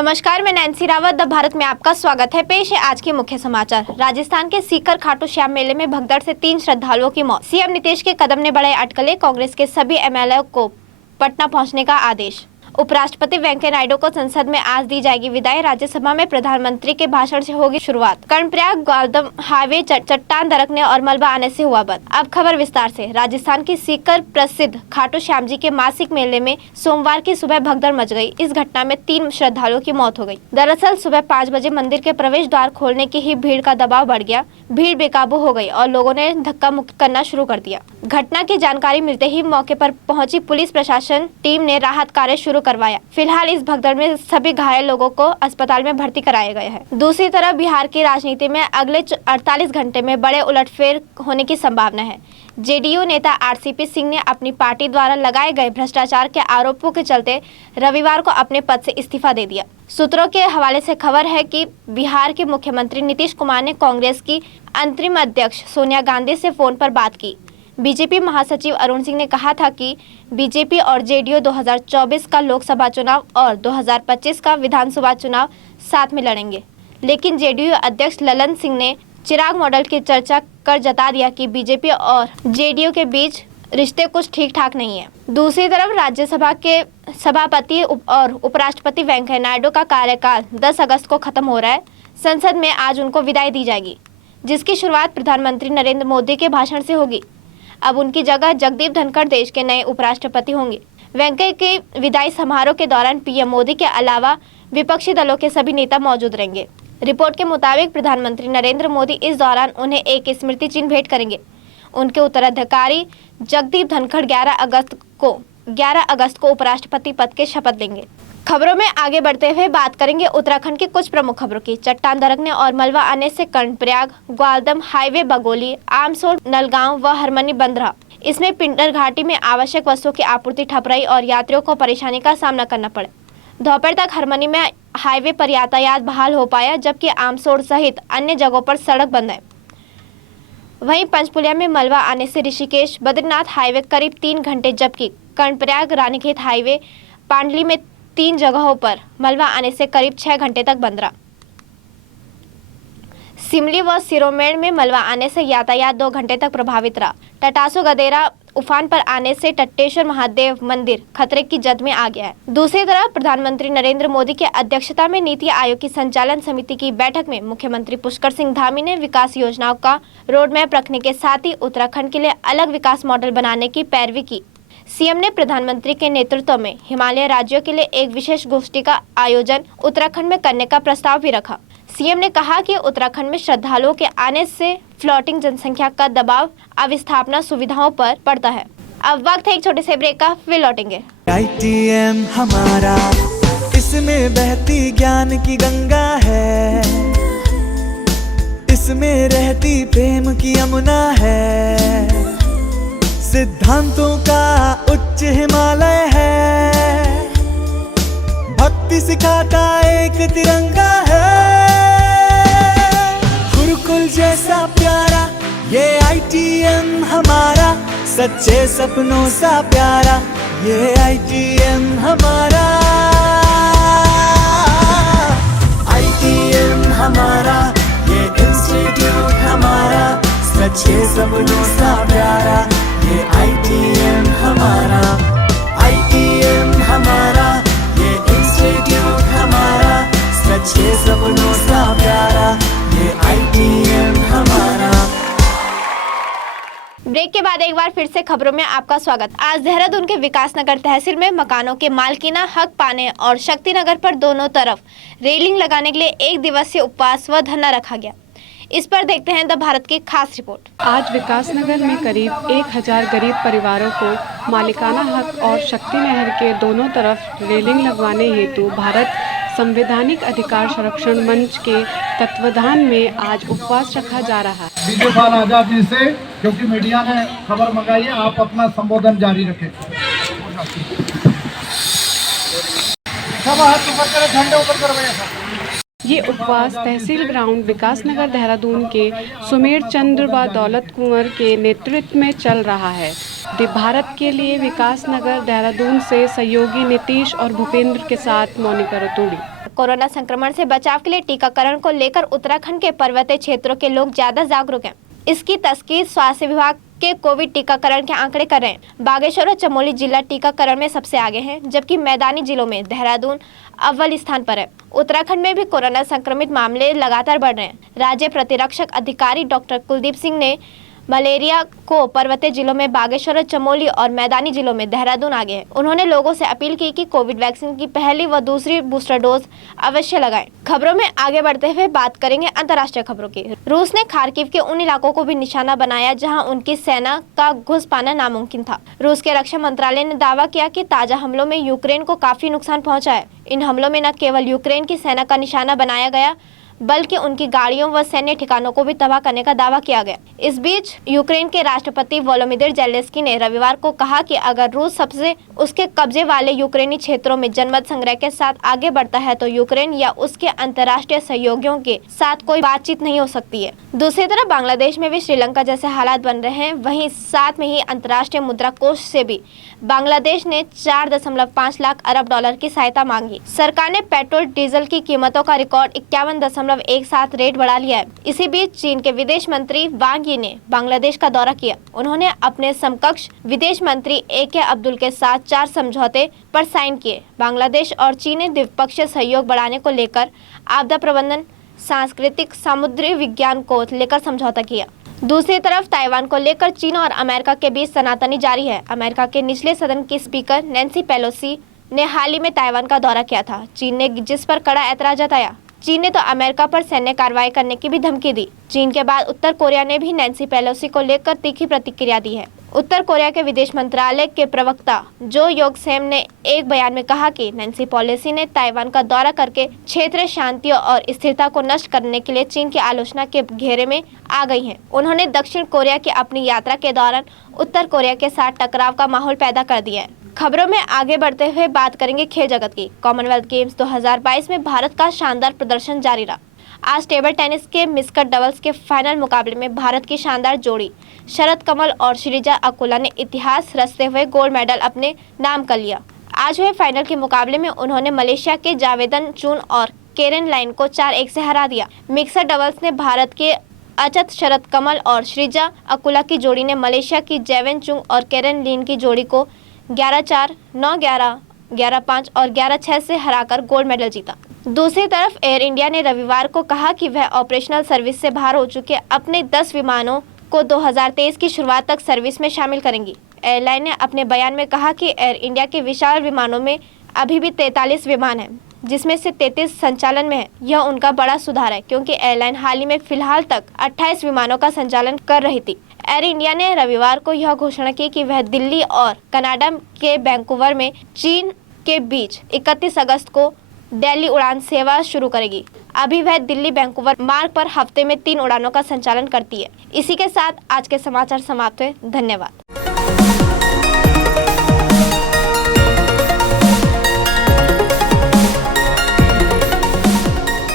नमस्कार, मैं Nancy Rawat the Bharat में आपका स्वागत है। पेश है आज के मुख्य समाचार। राजस्थान के सीकर खाटू श्याम मेले में भगदड़ से 3 श्रद्धालुओं की मौत। सीएम नीतीश के कदम ने बढ़ाए अटकलें। कांग्रेस के सभी एमएलए को पटना पहुंचने का आदेश। उपराष्ट्रपति वेंकैया नायडू को संसद में आज दी जाएगी विदाई। राज्यसभा में प्रधानमंत्री के भाषण से होगी शुरुआत। कर्णप्रयाग ग्वालदम हाईवे चट्टान दरकने और मलबा आने से हुआ बंद। अब खबर विस्तार से। राजस्थान की सीकर प्रसिद्ध खाटू श्याम जी के मासिक मेले में सोमवार की सुबह भगदड़ मच गई। इस घटना में 3 श्रद्धालुओं की मौत हो गई। दरअसल सुबह 5 बजे मंदिर के प्रवेश द्वार खोलने की ही भीड़ का दबाव बढ़ गया। भीड़ बेकाबू हो गई और लोगों ने धक्का मुक्की करना शुरू कर दिया। घटना की जानकारी मिलते ही मौके पर पहुंची पुलिस प्रशासन टीम ने राहत कार्य शुरू करवाया। फिलहाल इस भगदड़ में सभी घायल लोगों को अस्पताल में भर्ती कराया गया है। दूसरी तरफ बिहार की राजनीति में अगले 48 घंटे में बड़े उलटफेर होने की संभावना है। जेडीयू नेता आरसीपी सिंह ने अपनी पार्टी द्वारा लगाए गए भ्रष्टाचार के आरोपों के चलते रविवार को अपने पद से इस्तीफा दे दिया। सूत्रों के हवाले से खबर है कि बिहार के मुख्यमंत्री नीतीश कुमार ने कांग्रेस की अंतरिम अध्यक्ष सोनिया गांधी से फोन पर बात की। बीजेपी महासचिव अरुण सिंह ने कहा था कि बीजेपी और जेडीयू 2024 का लोकसभा चुनाव और 2025 का विधानसभा चुनाव साथ में लड़ेंगे, लेकिन जेडीयू अध्यक्ष ललन सिंह ने चिराग मॉडल की चर्चा कर जता दिया कि बीजेपी और जेडीयू के बीच रिश्ते कुछ ठीक ठाक नहीं है। दूसरी तरफ राज्यसभा के सभापति और उपराष्ट्रपति वेंकैया नायडू का कार्यकाल 10 अगस्त को खत्म हो रहा है। संसद में आज उनको विदाई दी जाएगी, जिसकी शुरुआत प्रधानमंत्री नरेंद्र मोदी के भाषण से होगी। अब उनकी जगह जगदीप धनखड़ देश के नए उपराष्ट्रपति होंगे। वेंकैया के विदाई समारोह के दौरान पीएम मोदी के अलावा विपक्षी दलों के सभी नेता मौजूद रहेंगे। रिपोर्ट के मुताबिक प्रधानमंत्री नरेंद्र मोदी इस दौरान उन्हें एक स्मृति चिन्ह भेंट करेंगे। उनके उत्तराधिकारी जगदीप धनखड़ 11 अगस्त को उपराष्ट्रपति पद के शपथ लेंगे। खबरों में आगे बढ़ते हुए बात करेंगे उत्तराखंड की कुछ प्रमुख खबरों की। चट्टान दरकने और मलबा आने से कर्णप्रयाग ग्वालदम हाईवे बगोली, आमसोल, नलगांव व हरमनी बंद रहा। इसमें पिंडर घाटी में आवश्यक वस्तुओं की आपूर्ति ठप रही और यात्रियों को परेशानी का सामना करना पड़ा। दोपहर तक हरमनी में हाईवे पर यातायात बहाल हो पाया, जबकि आमसोल सहित अन्य जगहों पर सड़क बंद है। वहीं पंचपुलिया में मलबा आने से ऋषिकेश बद्रीनाथ हाईवे करीब 3 घंटे, जबकि कर्णप्रयाग रानीखेत हाईवे पांडली में 3 जगहों पर मलबा आने से करीब 6 घंटे तक बंद रहा। सिमली व सिरोमेड़ में मलबा आने से यातायात 2 घंटे तक प्रभावित रहा। टटासू गदेरा उफान पर आने से टट्टेश्वर महादेव मंदिर खतरे की जद में आ गया है। दूसरी तरफ प्रधानमंत्री नरेंद्र मोदी की अध्यक्षता में नीति आयोग की संचालन समिति की बैठक में मुख्यमंत्री पुष्कर सिंह धामी ने विकास योजनाओं का रोड मैप रखने के साथ ही उत्तराखंड के लिए अलग विकास मॉडल बनाने की पैरवी की। सीएम ने प्रधानमंत्री के नेतृत्व में हिमालय राज्यों के लिए एक विशेष गोष्ठी का आयोजन उत्तराखंड में करने का प्रस्ताव भी रखा। सीएम ने कहा कि उत्तराखंड में श्रद्धालुओं के आने से फ्लोटिंग जनसंख्या का दबाव अविस्थापना सुविधाओं पर पड़ता है। अब वक्त है एक छोटे से ब्रेक का, फिर लौटेंगे। ITM हमारा, इसमें बहती ज्ञान की गंगा है, इसमें रहती प्रेम की यमुना है, सिद्धांतों का उच्च हिमालय है, भक्ति सिखाता एक तिरंगा है, गुरुकुल जैसा प्यारा ये ITM हमारा, सच्चे सपनों सा प्यारा ये ITM हमारा, ITM हमारा, ये इंस्टीट्यूट हमारा, सच्चे सपनों सा प्यारा ये ITM हमारा, ITM हमारा, ये इंस्टीट्यूट हमारा, सच्चे सपनों सा प्यारा ये ITM हमारा। ब्रेक के बाद एक बार फिर से खबरों में आपका स्वागत। आज देहरादून के विकासनगर तहसील में मकानों के मालकीना हक पाने और शक्तिनगर पर दोनों तरफ रेलिंग लगाने के लिए 1 दिवसीय उपवास व धरना रखा गया। इस पर देखते हैं द भारत की खास रिपोर्ट। आज विकासनगर में करीब 1000 गरीब परिवारों को मालिकाना हक और शक्ति नहर के दोनों तरफ रेलिंग लगवाने हेतु भारत संवैधानिक अधिकार संरक्षण मंच के तत्वाधान में आज उपवास रखा जा रहा है। राज्यपाल आजाद जी से, क्योंकि मीडिया ने खबर मंगाई है, आप अपना संबोधन जारी रखें। सब हाथ ऊपर करें, झंडे ऊपर करो भैया। ये उपवास तहसील ग्राउंड विकासनगर देहरादून के सुमेर चंद्र व दौलत कुंवर के नेतृत्व में चल रहा है। भारत के लिए विकासनगर देहरादून से सहयोगी नीतीश और भूपेंद्र के साथ मोनिका रतूड़ी। कोरोना संक्रमण से बचाव के लिए टीकाकरण को लेकर उत्तराखंड के पर्वतीय क्षेत्रों के लोग ज्यादा जागरूक हैं। इसकी तस्कीर स्वास्थ्य विभाग के कोविड टीकाकरण के आंकड़े कर रहे हैं। बागेश्वर और चमोली जिला टीकाकरण में सबसे आगे हैं, जबकि मैदानी जिलों में देहरादून अव्वल स्थान पर है। उत्तराखंड में भी कोरोना संक्रमित मामले लगातार बढ़ रहे हैं। राज्य प्रतिरक्षक अधिकारी डॉक्टर कुलदीप सिंह ने मलेरिया को पर्वतीय जिलों में बागेश्वर और चमोली और मैदानी जिलों में देहरादून आगे है। उन्होंने लोगों से अपील की कि कोविड वैक्सीन की पहली व दूसरी बूस्टर डोज अवश्य लगाएं। खबरों में आगे बढ़ते हुए बात करेंगे अंतर्राष्ट्रीय खबरों की। रूस ने खार्किव के उन इलाकों को भी निशाना बनाया जहां उनकी सेना का घुस पाना नामुमकिन था। रूस के रक्षा मंत्रालय ने दावा किया कि ताजा हमलों में यूक्रेन को काफी नुकसान पहुंचा है। इन हमलों में न केवल यूक्रेन की सेना का निशाना बनाया गया, बल्कि उनकी गाड़ियों व सैन्य ठिकानों को भी तबाह करने का दावा किया गया। इस बीच यूक्रेन के राष्ट्रपति वोलोदिमीर ज़ेलेंस्की ने रविवार को कहा कि अगर रूस सबसे उसके कब्जे वाले यूक्रेनी क्षेत्रों में जनमत संग्रह के साथ आगे बढ़ता है तो यूक्रेन या उसके अंतर्राष्ट्रीय सहयोगियों के साथ कोई बातचीत नहीं हो सकती है। दूसरी तरफ बांग्लादेश में भी श्रीलंका जैसे हालात बन रहे हैं। वहीं साथ में ही अंतर्राष्ट्रीय मुद्रा कोष से भी बांग्लादेश ने 4.5 लाख अरब डॉलर की सहायता मांगी। सरकार ने पेट्रोल डीजल की कीमतों का रिकॉर्ड 51.17 रेट बढ़ा लिया है। इसी बीच चीन के विदेश मंत्री वांग यी ने बांग्लादेश का दौरा किया। उन्होंने अपने समकक्ष विदेश मंत्री AK अब्दुल के साथ 4 समझौते पर साइन किए। बांग्लादेश और चीन ने द्विपक्षीय सहयोग बढ़ाने को लेकर आपदा प्रबंधन, सांस्कृतिक, समुद्री विज्ञान को लेकर समझौता किया। दूसरी तरफ ताइवान को लेकर चीन और अमेरिका के बीच सनातनी जारी है। अमेरिका के निचले सदन की स्पीकर नैन्सी पेलोसी ने हाल ही में ताइवान का दौरा किया था। चीन ने जिस पर कड़ा ऐतराज जताया। चीन ने तो अमेरिका पर सैन्य कार्रवाई करने की भी धमकी दी। चीन के बाद उत्तर कोरिया ने भी नैन्सी पेलोसी को लेकर तीखी प्रतिक्रिया दी है। उत्तर कोरिया के विदेश मंत्रालय के प्रवक्ता जो योंग सैम ने एक बयान में कहा कि नैन्सी पेलोसी ने ताइवान का दौरा करके क्षेत्रीय शांति और स्थिरता को नष्ट करने के लिए चीन की आलोचना के घेरे में आ गई हैं। उन्होंने दक्षिण कोरिया की अपनी यात्रा के दौरान उत्तर कोरिया के साथ टकराव का माहौल पैदा कर दिया है। खबरों में आगे बढ़ते हुए बात करेंगे खेल जगत की। कॉमनवेल्थ गेम्स 2022 में भारत का शानदार प्रदर्शन जारी रहा। आज टेबल टेनिस के मिक्स्ड डबल्स के फाइनल मुकाबले में भारत की शानदार जोड़ी शरद कमल और श्रीजा अकुला ने इतिहास रचते हुए गोल्ड मेडल अपने नाम कर लिया। आज हुए फाइनल के मुकाबले में उन्होंने मलेशिया के जावेदन चून और केरन लाइन को 4-1 से हरा दिया। मिक्स्ड डबल्स ने भारत के अचत शरद कमल और श्रीजा अकुला की जोड़ी ने मलेशिया की जैवेन चुंग और केरन लीन की जोड़ी को 11-4, 9-11, 11-5 और 11-6 से हराकर गोल्ड मेडल जीता। दूसरी तरफ एयर इंडिया ने रविवार को कहा कि वह ऑपरेशनल सर्विस से बाहर हो चुके अपने 10 विमानों को 2023 की शुरुआत तक सर्विस में शामिल करेंगी। एयरलाइन ने अपने बयान में कहा कि एयर इंडिया के विशाल विमानों में अभी भी 43 विमान हैं, जिसमें से 33 संचालन में है। यह उनका बड़ा सुधार है, क्योंकि एयरलाइन हाल ही में फिलहाल तक 28 विमानों का संचालन कर रही थी। एयर इंडिया ने रविवार को यह घोषणा की कि वह दिल्ली और कनाडा के वैंकूवर में चीन के बीच 31 अगस्त को दिल्ली उड़ान सेवा शुरू करेगी। अभी वह दिल्ली वैंकूवर मार्ग पर हफ्ते में 3 उड़ानों का संचालन करती है। इसी के साथ आज के समाचार समाप्त हुए। धन्यवाद।